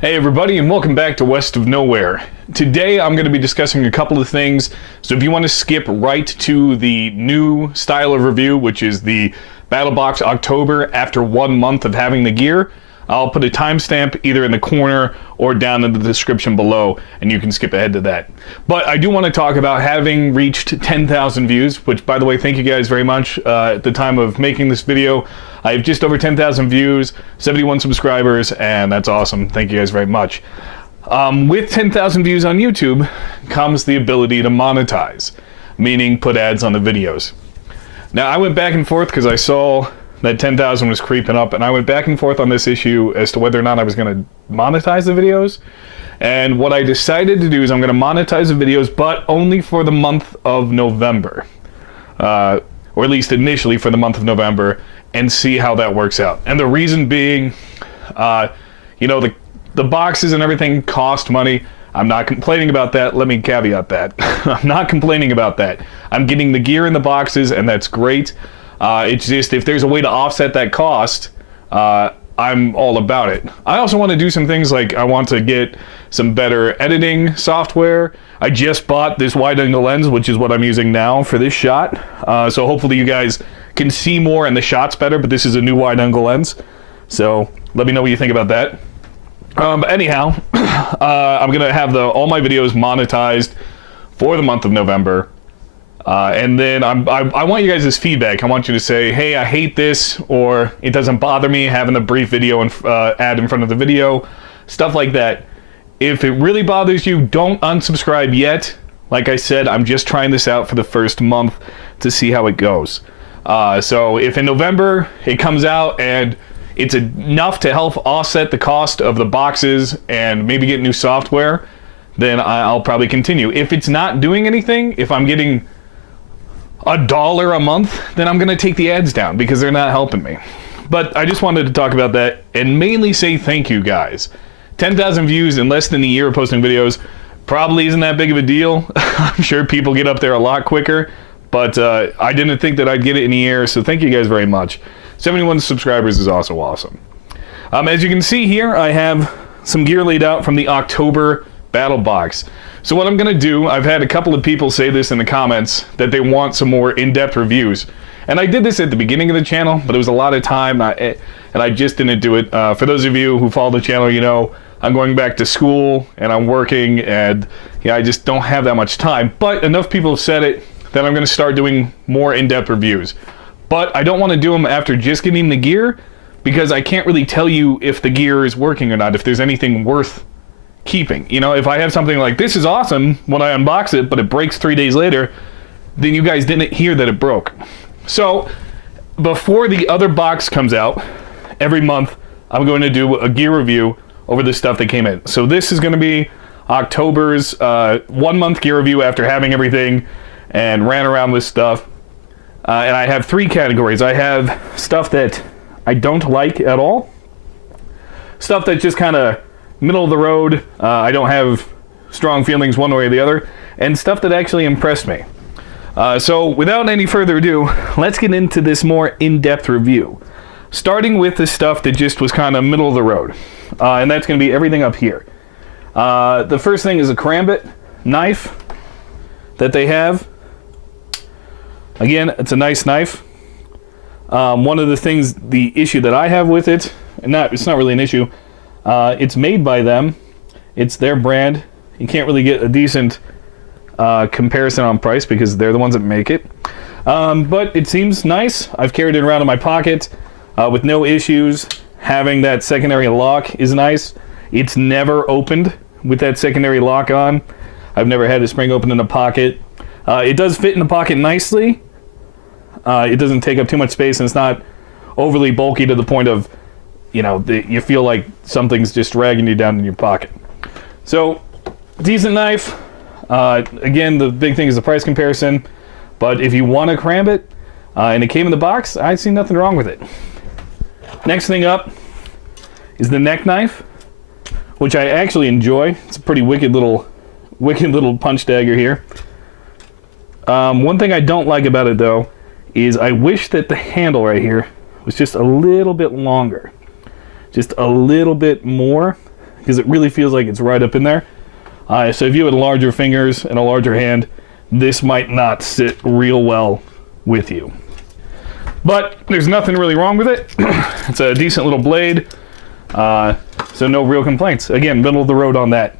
Hey everybody, and welcome back to West of Nowhere. Today I'm going to be discussing a couple of things, so if you want to skip right to the new style of review, which is the BattlBox October after 1 month of having the gear, I'll put a timestamp either in the corner or down in the description below, and you can skip ahead to that. But I do want to talk about having reached 10,000 views, which, by the way, thank you guys very much. At the time of making this video, I have just over 10,000 views, 71 subscribers, and that's awesome. Thank you guys very much. With 10,000 views on YouTube comes the ability to monetize, meaning put ads on the videos. Now, I went back and forth because I saw that 10,000 was creeping up, and I went back and forth on this issue as to whether or not I was going to monetize the videos. And what I decided to do is I'm going to monetize the videos, but only for the month of November. Or at least initially for the month of November, and see how that works out. And the reason being, you know, the boxes and everything cost money. I'm not complaining about that. Let me caveat that. I'm not complaining about that. I'm getting the gear in the boxes, and that's great. It's just, if there's a way to offset that cost, I'm all about it. I also want to do some things like I want to get some better editing software. I just bought this wide-angle lens, which is what I'm using now for this shot. So hopefully you guys can see more and the shot's better, but this is a new wide-angle lens. So let me know what you think about that. But anyhow, I'm going to have all my videos monetized for the month of November. And then I want you guys' feedback. I want you to say, hey, I hate this, or it doesn't bother me having a brief video and ad in front of the video, stuff like that. If it really bothers you, don't unsubscribe yet. Like I said, I'm just trying this out for the first month to see how it goes. So if in November it comes out and it's enough to help offset the cost of the boxes and maybe get new software, then I'll probably continue. If it's not doing anything, if I'm getting $1 a month, then I'm going to take the ads down because they're not helping me. But I just wanted to talk about that and mainly say thank you guys. 10,000 views in less than a year of posting videos probably isn't that big of a deal. I'm sure people get up there a lot quicker, but I didn't think that I'd get it in a year, so thank you guys very much. 71 subscribers is also awesome. As you can see here, I have some gear laid out from the October BattlBox. So what I'm going to do, I've had a couple of people say this in the comments, that they want some more in-depth reviews. And I did this at the beginning of the channel, but it was a lot of time, and I just didn't do it. For those of you who follow the channel, you know, I'm going back to school, and I'm working, and yeah, I just don't have that much time. But enough people have said it that I'm going to start doing more in-depth reviews. But I don't want to do them after just getting the gear, because I can't really tell you if the gear is working or not, if there's anything worth keeping. You know, if I have something like, this is awesome when I unbox it, but it breaks 3 days later, then you guys didn't hear that it broke. So before the other box comes out, every month I'm going to do a gear review over the stuff that came in. So this is going to be October's 1 month gear review after having everything and ran around with stuff. And I have 3 categories. I have stuff that I don't like at all, stuff that's just kind of middle of the road, I don't have strong feelings one way or the other, and stuff that actually impressed me. So without any further ado, let's get into this more in-depth review, starting with the stuff that just was kind of middle of the road, and that's going to be everything up here. The first thing is a karambit knife that they have. Again, it's a nice knife. One of the things, the issue that I have with it, and it's not really an issue, it's made by them. It's their brand. You can't really get a decent comparison on price because they're the ones that make it. But it seems nice. I've carried it around in my pocket with no issues. Having that secondary lock is nice. It's never opened with that secondary lock on. I've never had a spring open in a pocket. It does fit in the pocket nicely. It doesn't take up too much space, and it's not overly bulky to the point of, you know, you feel like something's just dragging you down in your pocket. So, decent knife. Again, the big thing is the price comparison. But if you want to cram it, and it came in the box, I see nothing wrong with it. Next thing up is the neck knife, which I actually enjoy. It's a pretty wicked little punch dagger here. One thing I don't like about it, though, is I wish that the handle right here was just a little bit longer. Just a little bit more, because it really feels like it's right up in there. So if you had larger fingers and a larger hand, this might not sit real well with you. But there's nothing really wrong with it. It's a decent little blade, so no real complaints. Again, middle of the road on that.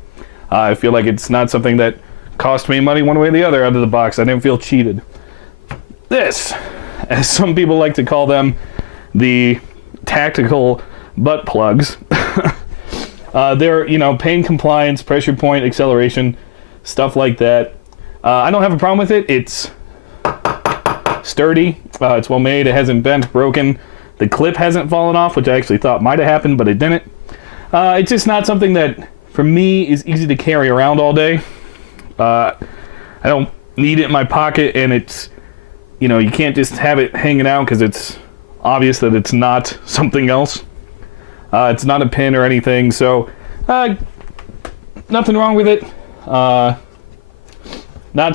I feel like it's not something that cost me money one way or the other out of the box. I didn't feel cheated. This, as some people like to call them, the tactical butt plugs. They're, you know, pain compliance, pressure point, acceleration, stuff like that. I don't have a problem with it. It's sturdy. It's well made. It hasn't bent, broken. The clip hasn't fallen off, which I actually thought might have happened, but it didn't. It's just not something that, for me, is easy to carry around all day. I don't need it in my pocket, and it's, you know, you can't just have it hanging out because it's obvious that it's not something else. It's not a pin or anything, so nothing wrong with it. Not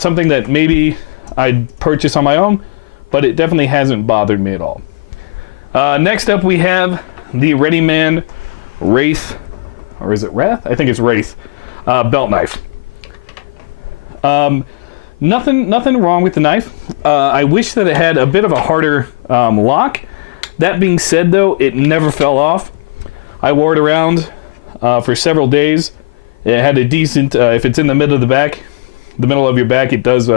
something that maybe I'd purchase on my own, but it definitely hasn't bothered me at all. Next up we have the Readyman Wraith, or is it Wrath? I think it's Wraith, belt knife. Nothing wrong with the knife. I wish that it had a bit of a harder lock. That being said though, it never fell off. I wore it around for several days. It had a decent, if it's in the middle of the middle of your back, it does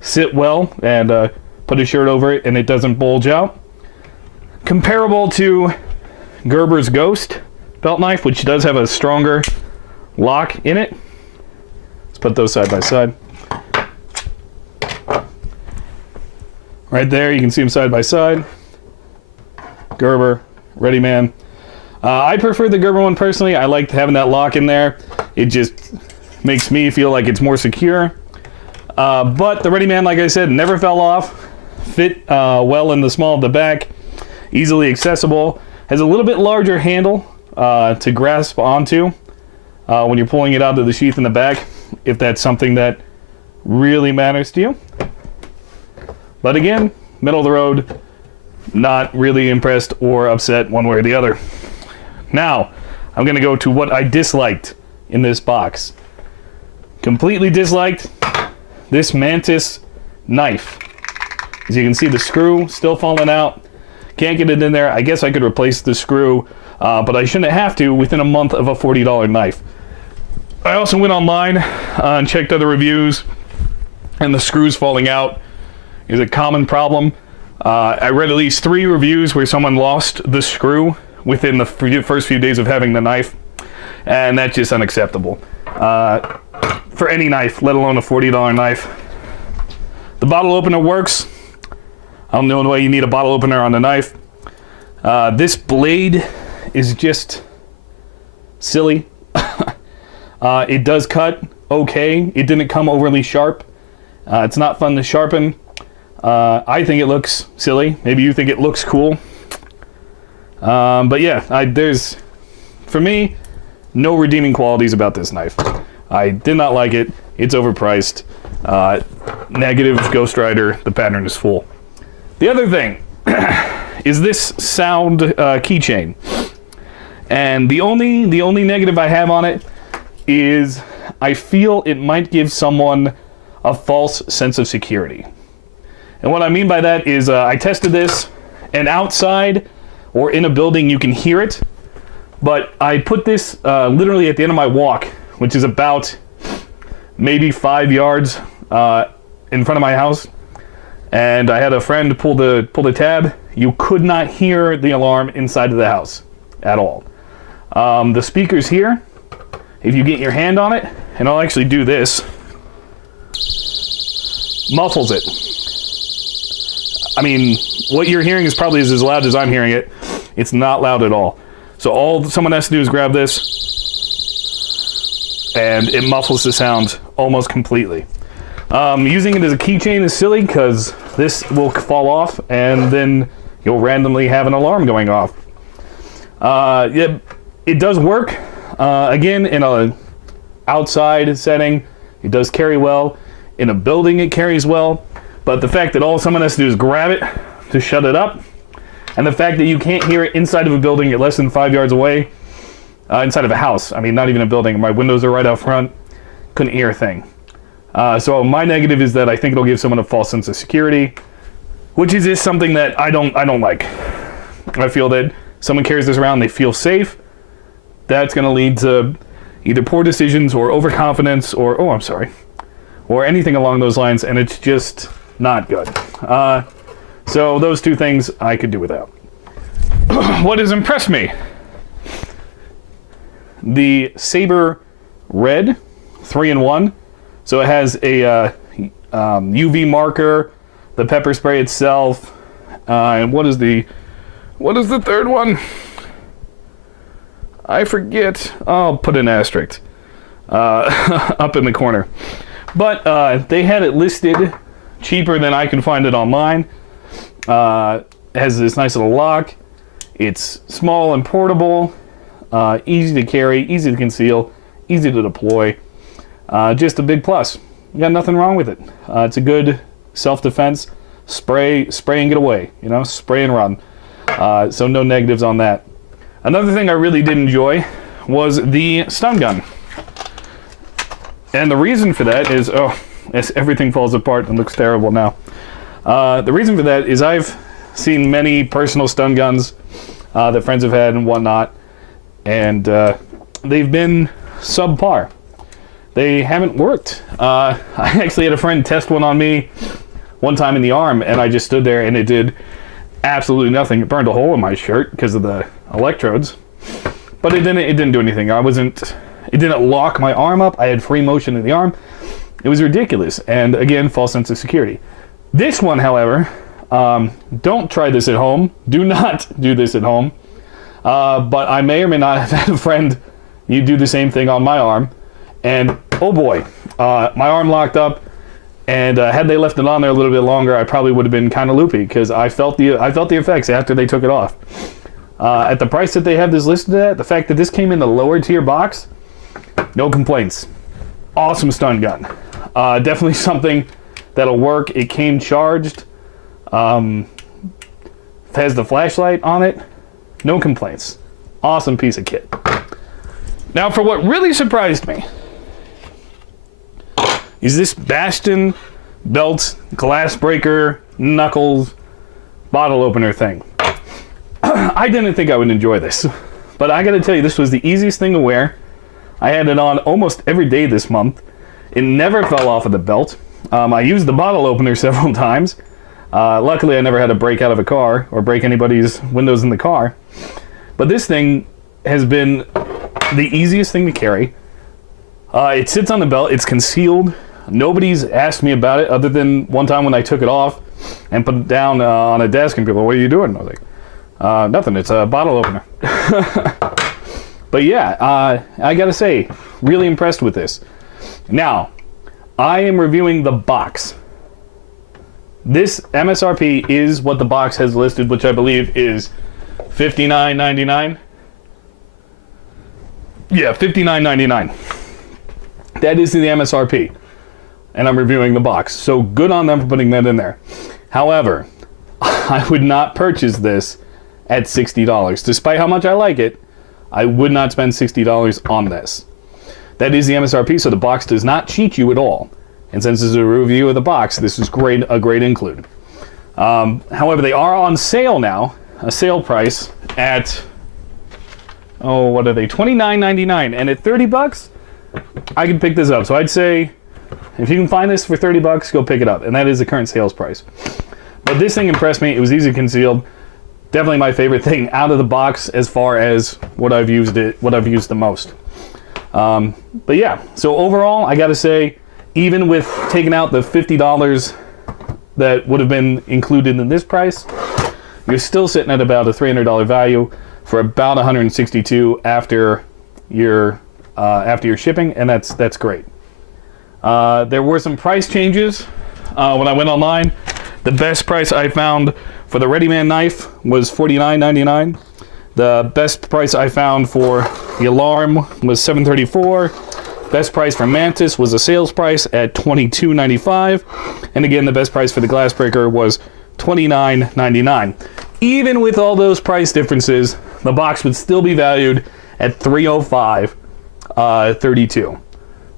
sit well, and put a shirt over it and it doesn't bulge out. Comparable to Gerber's Ghost belt knife, which does have a stronger lock in it. Let's put those side by side. Right there, you can see them side by side. Gerber, Readyman. I prefer the Gerber one personally. I like having that lock in there. It just makes me feel like it's more secure. But the Readyman, like I said, never fell off. Fit well in the small of the back. Easily accessible. Has a little bit larger handle to grasp onto when you're pulling it out of the sheath in the back, if that's something that really matters to you. But again, middle of the road, not really impressed or upset one way or the other. Now, I'm going to go to what I disliked in this box. Completely disliked this Mantis knife. As you can see, the screw still falling out. Can't get it in there. I guess I could replace the screw, but I shouldn't have to within a month of a $40 knife. I also went online and checked other reviews, and the screws falling out is a common problem. I read at least 3 reviews where someone lost the screw within the first few days of having the knife, and that's just unacceptable for any knife, let alone a $40 knife. The bottle opener works. I don't know why you need a bottle opener on a knife. This blade is just silly. It does cut okay. It didn't come overly sharp. It's not fun to sharpen. I think it looks silly. Maybe you think it looks cool. But yeah, there's, for me, no redeeming qualities about this knife. I did not like it. It's overpriced. Negative, Ghost Rider, the pattern is full. The other thing is this sound keychain. And the only negative I have on it is I feel it might give someone a false sense of security. And what I mean by that is I tested this, and outside or in a building you can hear it, but I put this literally at the end of my walk, which is about maybe 5 yards in front of my house, and I had a friend pull the tab. You could not hear the alarm inside of the house at all. The speakers here, if you get your hand on it, and I'll actually do this, muffles it. I mean, what you're hearing is probably as loud as I'm hearing it. It's not loud at all. So all someone has to do is grab this, and it muffles the sound almost completely. Using it as a keychain is silly because this will fall off, and then you'll randomly have an alarm going off. Yeah, it does work. Again, in a outside setting, it does carry well. In a building, it carries well. But the fact that all someone has to do is grab it to shut it up, and the fact that you can't hear it inside of a building at less than 5 yards away, inside of a house. I mean, not even a building. My windows are right out front. Couldn't hear a thing. So my negative is that I think it'll give someone a false sense of security, which is just something that I don't like. I feel that someone carries this around, they feel safe. That's going to lead to either poor decisions or overconfidence or, or anything along those lines, and it's just not good. So those two things I could do without. What has impressed me? The Saber Red 3-in-1. So it has a UV marker, the pepper spray itself, and what is the third one? I forget. I'll put an asterisk up in the corner. But they had it listed cheaper than I can find it online. It has this nice little lock. It's small and portable, easy to carry, easy to conceal, easy to deploy. Just a big plus. You got nothing wrong with it. It's a good self-defense. Spray and get away. You know, spray and run. So no negatives on that. Another thing I really did enjoy was the stun gun. And the reason for that is, as everything falls apart and looks terrible now. The reason for that is I've seen many personal stun guns that friends have had and whatnot, and they've been subpar. They haven't worked. I actually had a friend test one on me one time in the arm, and I just stood there and it did absolutely nothing. It burned a hole in my shirt because of the electrodes, but it didn't do anything. It didn't lock my arm up. I had free motion in the arm. It was ridiculous, and again, false sense of security. This one, however, don't try this at home. Do not do this at home. But I may or may not have had a friend do the same thing on my arm, and oh boy, my arm locked up. And had they left it on there a little bit longer, I probably would have been kind of loopy because I felt the effects after they took it off. At the price that they have this listed at, the fact that this came in the lower tier box, no complaints. Awesome stun gun. Definitely something that'll work. It came charged. Has the flashlight on it. No complaints. Awesome piece of kit. Now for what really surprised me is this Bastion belt glass breaker knuckles bottle opener thing. I didn't think I would enjoy this, but I gotta tell you, this was the easiest thing to wear. I had it on almost every day this month. It never fell off of the belt. I used the bottle opener several times. Luckily, I never had to break out of a car or break anybody's windows in the car. But this thing has been the easiest thing to carry. It sits on the belt. It's concealed. Nobody's asked me about it other than one time when I took it off and put it down on a desk and people were, what are you doing? I was like, nothing. It's a bottle opener. But yeah, I gotta say, really impressed with this. Now, I am reviewing the box. This MSRP is what the box has listed, which I believe is $59.99. Yeah, $59.99. That is the MSRP. And I'm reviewing the box. So good on them for putting that in there. However, I would not purchase this at $60. Despite how much I like it, I would not spend $60 on this. That is the MSRP, so the box does not cheat you at all. And since this is a review of the box, this is a great include. However, they are on sale now, a sale price at, what are they, $29.99. And at $30, I could pick this up. So I'd say, if you can find this for $30, go pick it up. And that is the current sales price. But this thing impressed me. It was easy concealed. Definitely my favorite thing out of the box as far as what I've used the most. But yeah, so overall, I gotta say, even with taking out the $50 that would have been included in this price, you're still sitting at about a $300 value for about $162 after your shipping, and that's great. There were some price changes when I went online. The best price I found for the Readyman knife was $49.99. The best price I found for the alarm was $734. Best price for Mantis was a sales price at $22.95. And again, the best price for the glass breaker was $29.99. Even with all those price differences, the box would still be valued at $305.32.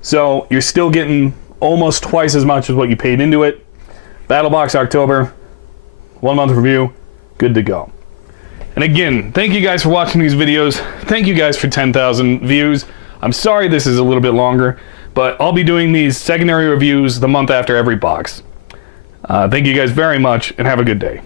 So you're still getting almost twice as much as what you paid into it. BattlBox October, 1 month review, good to go. And again, thank you guys for watching these videos. Thank you guys for 10,000 views. I'm sorry this is a little bit longer, but I'll be doing these secondary reviews the month after every box. Thank you guys very much, and have a good day.